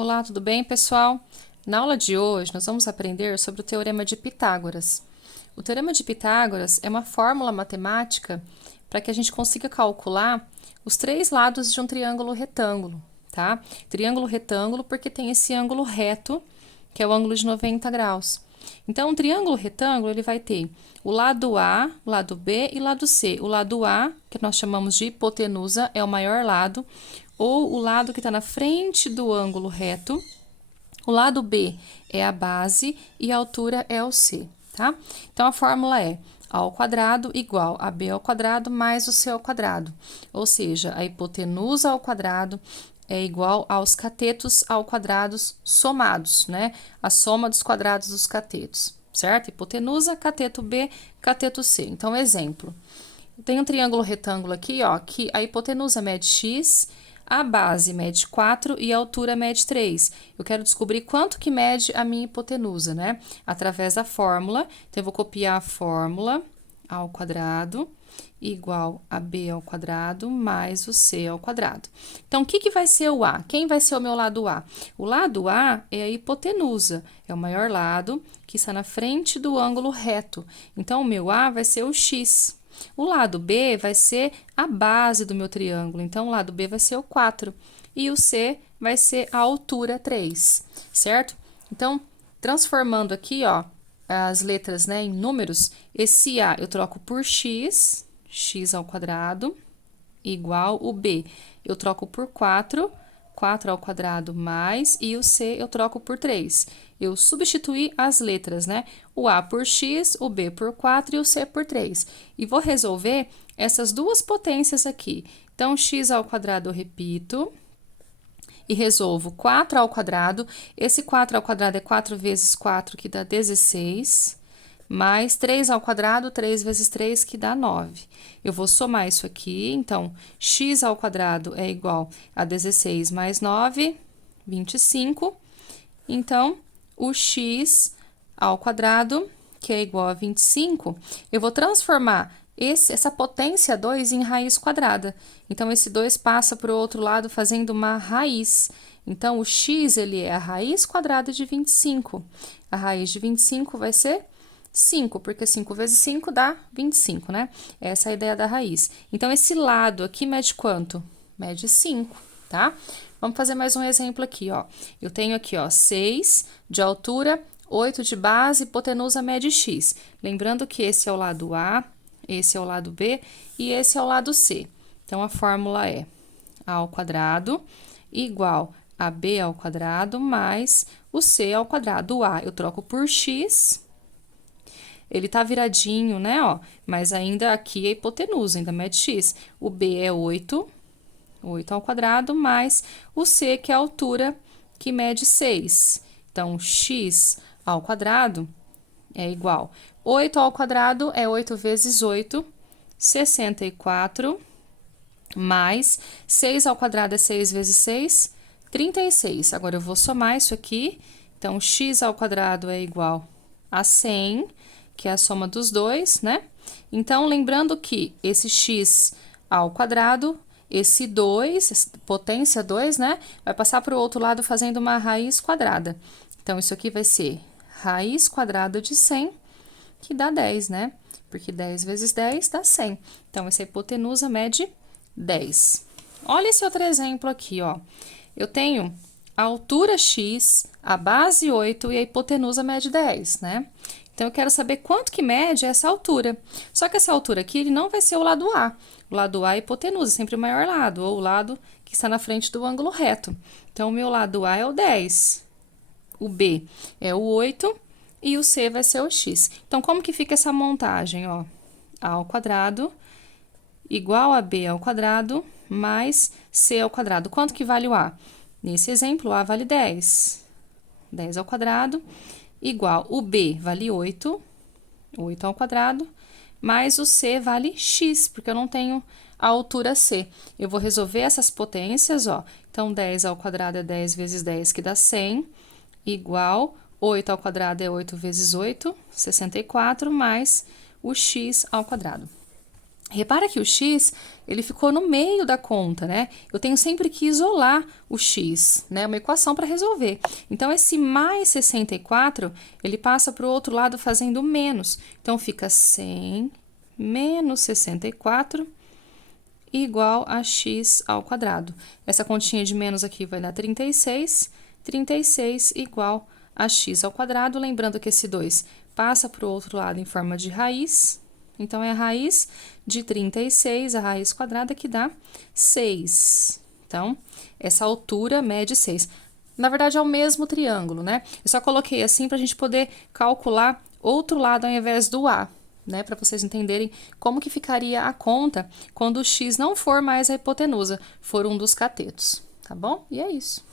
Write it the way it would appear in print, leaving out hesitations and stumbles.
Olá, tudo bem, pessoal? Na aula de hoje, nós vamos aprender sobre o Teorema de Pitágoras. O Teorema de Pitágoras é uma fórmula matemática para que a gente consiga calcular os três lados de um triângulo retângulo, tá? Triângulo retângulo porque tem esse ângulo reto, que é o ângulo de 90 graus. Então, um triângulo retângulo, ele vai ter o lado A, o lado B e o lado C. O lado A, que nós chamamos de hipotenusa, é o maior lado, ou o lado que está na frente do ângulo reto. O lado B é a base e a altura é o C, tá? Então, a fórmula é A ao quadrado igual a B ao quadrado mais o C ao quadrado. Ou seja, a hipotenusa ao quadrado é igual aos catetos ao quadrados somados, né? A soma dos quadrados dos catetos, certo? Hipotenusa, cateto B, cateto C. Então, exemplo. Tem um triângulo retângulo aqui, ó, que a hipotenusa mede x, a base mede 4 e a altura mede 3. Eu quero descobrir quanto que mede a minha hipotenusa, né? Através da fórmula. Então, eu vou copiar a fórmula A ao quadrado igual a B ao quadrado mais o C ao quadrado. Então, o que vai ser o A? Quem vai ser o meu lado A? O lado A é a hipotenusa, é o maior lado que está na frente do ângulo reto. Então, o meu A vai ser o x. O lado B vai ser a base do meu triângulo, então o lado B vai ser o 4 e o C vai ser a altura 3, certo? Então, transformando aqui, ó, as letras, né, em números, esse A eu troco por x, x ao quadrado, igual o B eu troco por 4, 4 ao quadrado mais, e o C eu troco por 3. Eu substituí as letras, né? O A por x, o B por 4 e o C por 3. E vou resolver essas duas potências aqui. Então, x ao quadrado eu repito e resolvo 4 ao quadrado. Esse 4 ao quadrado é 4 vezes 4, que dá 16, mais 3 ao quadrado, 3 vezes 3, que dá 9. Eu vou somar isso aqui, então, x ao quadrado é igual a 16 mais 9, 25. Então, o x ao quadrado, que é igual a 25, eu vou transformar essa potência 2 em raiz quadrada. Então, esse 2 passa para o outro lado fazendo uma raiz. Então, o x, ele é a raiz quadrada de 25. A raiz de 25 vai ser 5, porque 5 vezes 5 dá 25, né? Essa é a ideia da raiz. Então, esse lado aqui mede quanto? Mede 5, tá? Vamos fazer mais um exemplo aqui, ó. Eu tenho aqui, ó, 6 de altura, 8 de base, hipotenusa mede x. Lembrando que esse é o lado A, esse é o lado B e esse é o lado C. Então, a fórmula é A ao quadrado igual a B ao quadrado mais o C ao quadrado. O A eu troco por x. Ele tá viradinho, né, ó, mas ainda aqui é hipotenusa, ainda mede x. O B é 8, 8 ao quadrado, mais o C, que é a altura, que mede 6. Então, x ao quadrado é igual. 8 ao quadrado é 8 vezes 8, 64, mais 6 ao quadrado é 6 vezes 6, 36. Agora, eu vou somar isso aqui. Então, x ao quadrado é igual a 100, que é a soma dos dois, né? Então, lembrando que esse x ao quadrado, esse 2, potência 2, né? Vai passar para o outro lado fazendo uma raiz quadrada. Então, isso aqui vai ser raiz quadrada de 100, que dá 10, né? Porque 10 vezes 10 dá 100. Então, essa hipotenusa mede 10. Olha esse outro exemplo aqui, ó. Eu tenho a altura x, a base 8 e a hipotenusa mede 10, né? Então, eu quero saber quanto que mede essa altura. Só que essa altura aqui, ele não vai ser o lado A. O lado A é a hipotenusa, sempre o maior lado, ou o lado que está na frente do ângulo reto. Então, o meu lado A é o 10, o B é o 8 e o C vai ser o x. Então, como que fica essa montagem, ó? A ao quadrado igual a B ao quadrado mais C ao quadrado. Quanto que vale o A? Nesse exemplo, o A vale 10. 10 ao quadrado igual o B vale 8, 8 ao quadrado, mais o C vale x, porque eu não tenho a altura C. Eu vou resolver essas potências, ó. Então, 10 ao quadrado é 10 vezes 10, que dá 100, igual 8 ao quadrado é 8 vezes 8, 64, mais o x ao quadrado. Repara que o x, ele ficou no meio da conta, né? Eu tenho sempre que isolar o x, né? Uma equação para resolver. Então, esse mais 64, ele passa para o outro lado fazendo menos. Então, fica 100 menos 64 igual a x ao quadrado. Essa continha de menos aqui vai dar 36, 36 igual a x ao quadrado. Lembrando que esse 2 passa para o outro lado em forma de raiz. Então, é a raiz de 36, a raiz quadrada, que dá 6. Então, essa altura mede 6. Na verdade, é o mesmo triângulo, né? Eu só coloquei assim para a gente poder calcular outro lado ao invés do A, né? Para vocês entenderem como que ficaria a conta quando o x não for mais a hipotenusa, for um dos catetos, tá bom? E é isso.